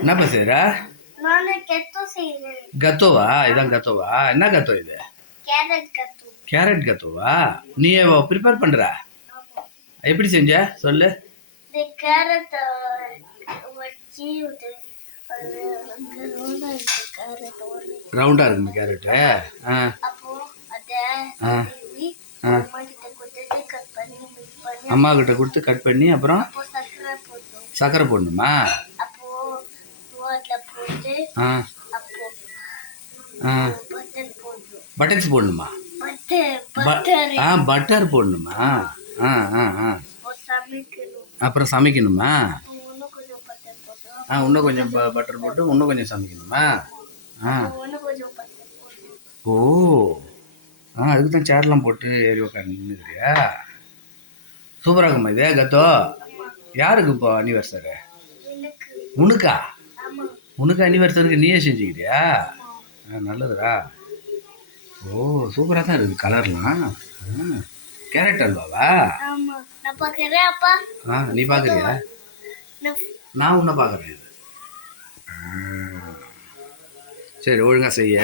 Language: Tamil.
என்னப்பா செய்கிற? நான் கெத்தோ செய்றேன். கத்தோவா? இதான் கத்தோவா? என்ன கத்தோ இது? கேரட் கத்தோ. கேரட் கத்தோவா? நீ ப்ரிப்பேர் பண்ணுற? ஆமா. எப்படி செஞ்ச சொல்லு. இந்த கேரட் வச்சு ரவுண்டாக இருக்குமா கேரட்டு? ஆ அப்போ அதை ஆ ஆ அம்மா கிட்ட கொடுத்து கட் பண்ணி அப்புறம் சர்க்கரை போடணுமா? ஆ ஆ பட்டர்ஸ் போடணுமா? பட்டர் போடணுமா? ஆ ஆ ஆ அப்புறம் சமைக்கணுமா? இன்னும் கொஞ்சம் பட்டர் போட்டு இன்னும் கொஞ்சம் சமைக்கணுமா? ஆ ஓ அதுக்கு தான் சேர்லாம் போட்டு ஏறி உட்காந்து நின்றுக்கிறியா? சூப்பராக இருக்குமா இது கத்தோ? யாருக்கு இப்போ அனிவர்சரி? உனக்கா? உனக்கு அனிவர்சரிக்கு நீயே செஞ்சுக்கிறியா? நல்லதுடா. ஓ சூப்பராக தான் இருக்குது கலர்லாம். கேரட் அல்வாவா? நீ பார்க்குறியா? நான் உன்னை பார்க்குறேன் இது. சரி ஒழுங்காக செய்ய.